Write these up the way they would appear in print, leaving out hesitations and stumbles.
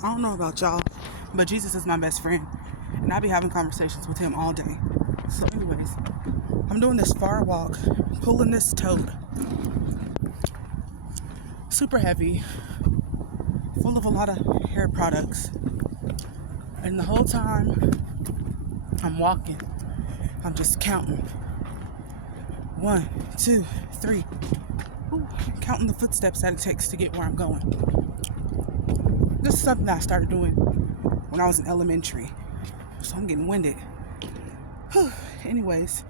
I don't know about y'all, but Jesus is my best friend, and I be having conversations with him all day. So anyways, I'm doing this far walk, pulling this tote, super heavy, full of a lot of hair products. And the whole time I'm walking, I'm just counting. 1, 2, 3. Ooh, counting the footsteps that it takes to get where I'm going. This is something I started doing when I was in elementary, so I'm getting winded. Anyways,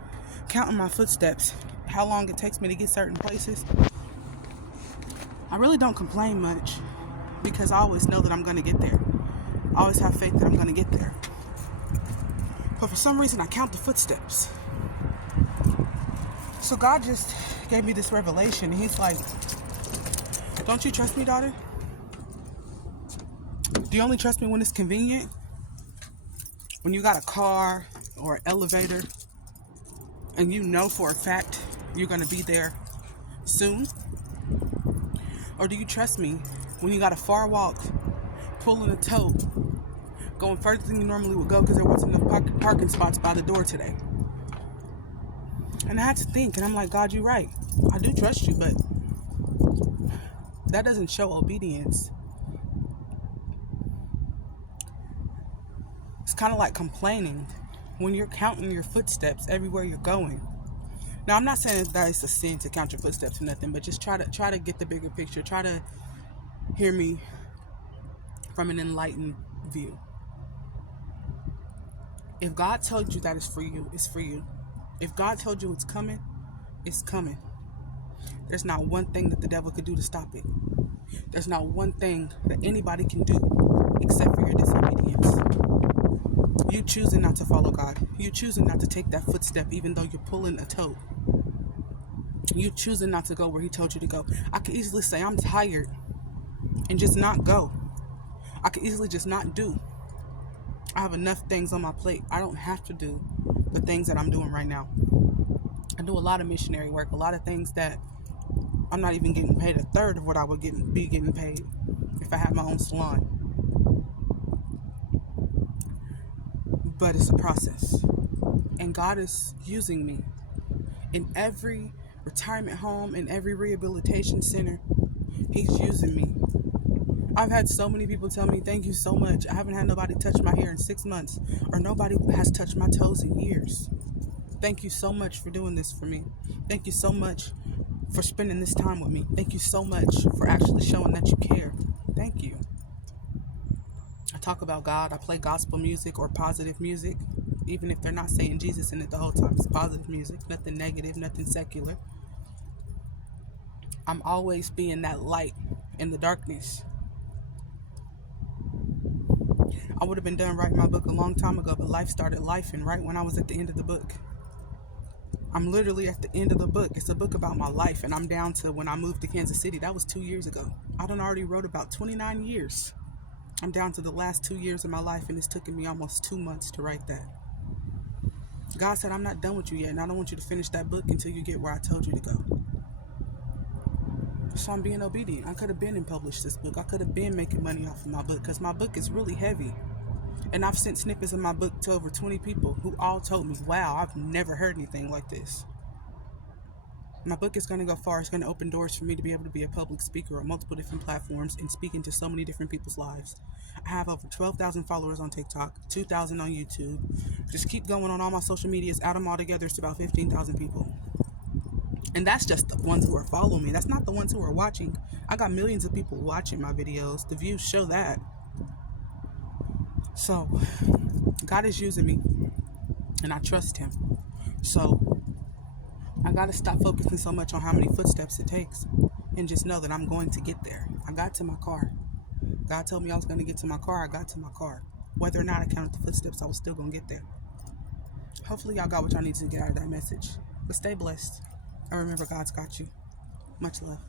counting my footsteps, how long it takes me to get certain places. I really don't complain much because I always know that I'm going to get there. I always have faith that I'm going to get there. But for some reason, I count the footsteps. So God just gave me this revelation, and he's like, don't you trust me, daughter? Do you only trust me when it's convenient? When you got a car or an elevator and you know for a fact you're going to be there soon? Or do you trust me when you got a far walk, pulling a tote, going further than you normally would go because there wasn't enough parking spots by the door today? And I had to think, and I'm like, God, you're right. I do trust you, but that doesn't show obedience. It's kind of like complaining when you're counting your footsteps everywhere you're going. Now, I'm not saying that it's a sin to count your footsteps or nothing, but just try to get the bigger picture. Try to hear me from an enlightened view. If God told you that it's for you, it's for you. If God told you it's coming, it's coming. There's not one thing that the devil could do to stop it. There's not one thing that anybody can do except for your disobedience. You choosing not to follow God. You choosing not to take that footstep even though you're pulling a tote. You choosing not to go where he told you to go. I could easily say I'm tired and just not go. I could easily just not do. I have enough things on my plate. I don't have to do the things that I'm doing right now. I do a lot of missionary work, a lot of things that I'm not even getting paid a third of what I would be getting paid if I had my own salon. But it's a process. And God is using me in every retirement home, in every rehabilitation center. He's using me. I've had so many people tell me, thank you so much. I haven't had nobody touch my hair in 6 months, or nobody has touched my toes in years. Thank you so much for doing this for me. Thank you so much for spending this time with me. Thank you so much for actually showing that you care. Thank you. I talk about God. I play gospel music or positive music, even if they're not saying Jesus in it the whole time. It's positive music, nothing negative, nothing secular. I'm always being that light in the darkness. I would have been done writing my book a long time ago, but life started lifing right when I was at the end of the book. I'm literally at the end of the book. It's a book about my life, and I'm down to when I moved to Kansas City. That was 2 years ago. I done already wrote about 29 years. I'm down to the last 2 years of my life, and it's taken me almost 2 months to write that. God said, I'm not done with you yet, and I don't want you to finish that book until you get where I told you to go. So I'm being obedient. I could have been and published this book. I could have been making money off of my book because my book is really heavy. And I've sent snippets of my book to over 20 people who all told me, wow, I've never heard anything like this. My book is going to go far. It's going to open doors for me to be able to be a public speaker on multiple different platforms and speak into so many different people's lives. I have over 12,000 followers on TikTok, 2,000 on YouTube. Just keep going on all my social medias. Add them all together, it's about 15,000 people. And that's just the ones who are following me. That's not the ones who are watching. I got millions of people watching my videos. The views show that. So, God is using me, and I trust him. So, I got to stop focusing so much on how many footsteps it takes and just know that I'm going to get there. I got to my car. God told me I was going to get to my car. I got to my car. Whether or not I counted the footsteps, I was still going to get there. Hopefully, y'all got what y'all needed to get out of that message. But stay blessed. And remember, God's got you. Much love.